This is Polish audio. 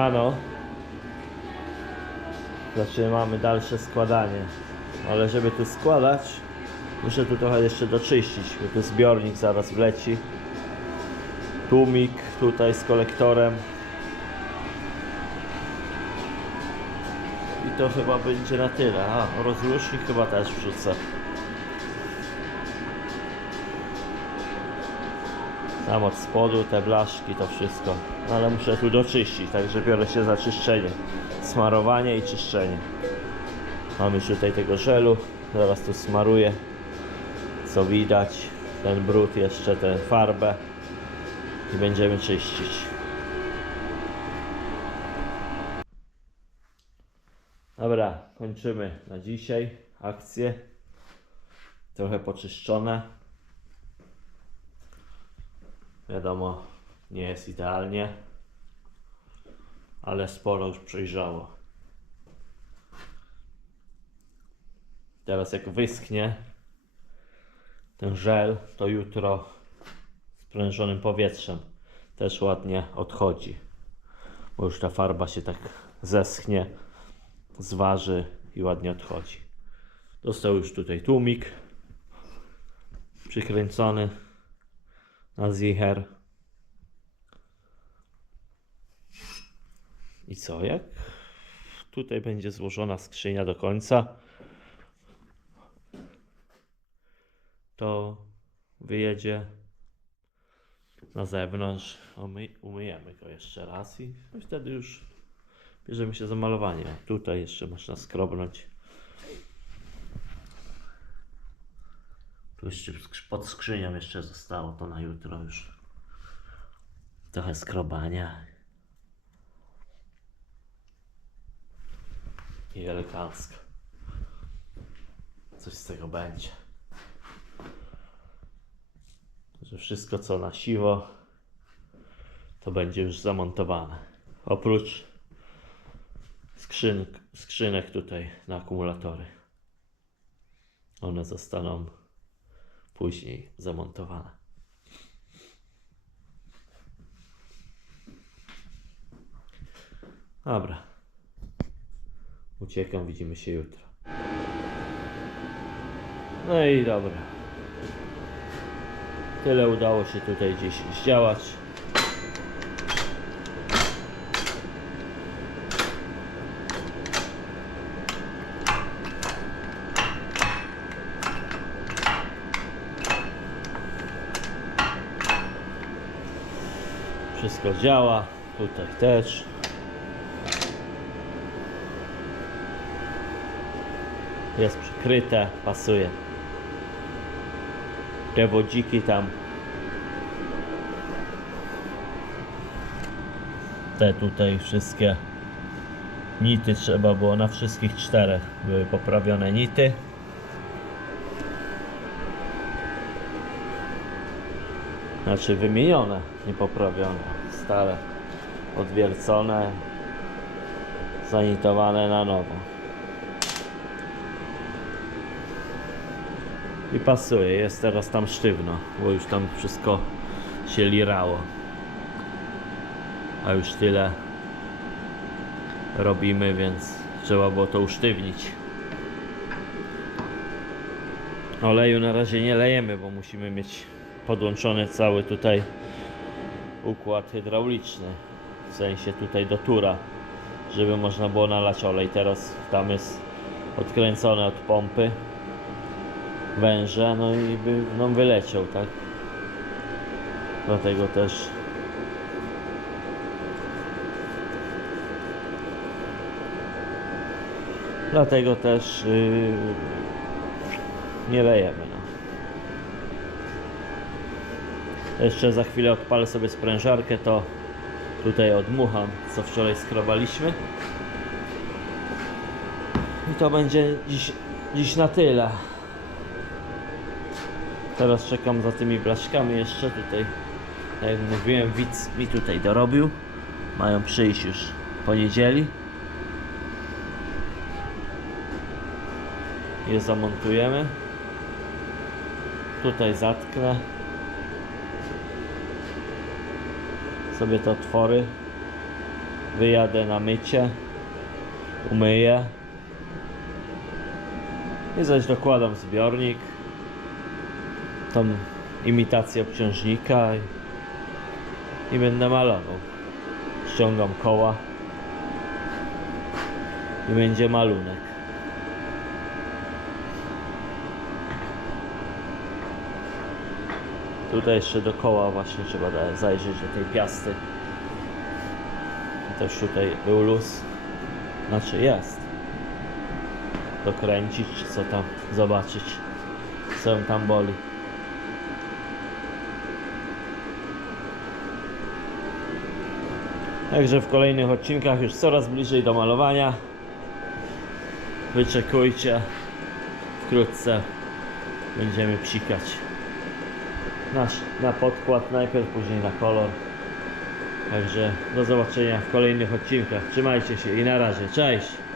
Siemano. Zaczynamy dalsze składanie. Ale żeby tu składać, muszę tu trochę jeszcze doczyścić, bo tu zbiornik zaraz wleci. Tłumik tutaj z kolektorem. I to chyba będzie na tyle. A, rozrusznik chyba też wrzucę. Tam od spodu te blaszki, to wszystko. No, Ale muszę tu doczyścić, także biorę się za czyszczenie. Smarowanie i czyszczenie. Mamy już tutaj tego żelu. Zaraz tu smaruję. Co widać. Ten brud jeszcze, tę farbę. I będziemy czyścić. Dobra, kończymy na dzisiaj akcję. Trochę poczyszczone. Wiadomo, nie jest idealnie, ale sporo już przejrzało. Teraz jak wyschnie ten żel, to jutro sprężonym powietrzem też ładnie odchodzi. Bo już ta farba się tak zeschnie, zważy i ładnie odchodzi. Dostał już tutaj tłumik przykręcony na zicher. I co, jak tutaj będzie złożona skrzynia do końca, to wyjedzie na zewnątrz, umy, umyjemy go jeszcze raz i wtedy już bierzemy się za malowanie. Tutaj jeszcze można skrobnąć. Tu jeszcze pod skrzynią jeszcze zostało to na jutro już. Trochę skrobania. I elegancko. Coś z tego będzie. Że wszystko co na siwo to będzie już zamontowane. Oprócz skrzyn, skrzynek tutaj na akumulatory. One zostaną później zamontowane. Dobra. Uciekam, widzimy się jutro. No i dobra. Tyle udało się tutaj dziś zdziałać. Wszystko działa, tutaj też. Jest przykryte, pasuje. Te wodziki tam. Te tutaj wszystkie nity trzeba było na wszystkich czterech. Były poprawione nity. Znaczy wymienione, nie poprawione. Stare, odwiercone, zanitowane na nowo. I pasuje, jest teraz tam sztywno, bo już tam wszystko się lirało. A już tyle robimy, więc trzeba było to usztywnić. Oleju na razie nie lejemy, bo musimy mieć podłączony cały tutaj układ hydrauliczny. W sensie tutaj do tura, żeby można było nalać olej. Teraz tam jest odkręcone od pompy węże, no i by nam wyleciał, tak? Dlatego też Dlatego też yy, nie lejemy. No. Jeszcze za chwilę odpalę sobie sprężarkę, to tutaj odmucham, co wczoraj skrobaliśmy. I to będzie dziś, dziś na tyle. Teraz czekam za tymi blaszkami jeszcze tutaj. Jak mówiłem, widz mi tutaj dorobił. Mają przyjść już poniedzieli. Je zamontujemy. Tutaj zatknę. Sobie te otwory. Wyjadę na mycie, umyję. I zaś dokładam zbiornik, tą imitację obciążnika i, i będę malował. Ściągam koła. I będzie malunek. Tutaj jeszcze do koła właśnie trzeba zajrzeć do tej piasty. Też tutaj był luz. Znaczy jest. Dokręcić co tam, zobaczyć co tam boli. Także w kolejnych odcinkach już coraz bliżej do malowania. Wyczekujcie. Wkrótce będziemy psikać. Nasz, na podkład najpierw, później na kolor. Także do zobaczenia w kolejnych odcinkach. Trzymajcie się i na razie. Cześć!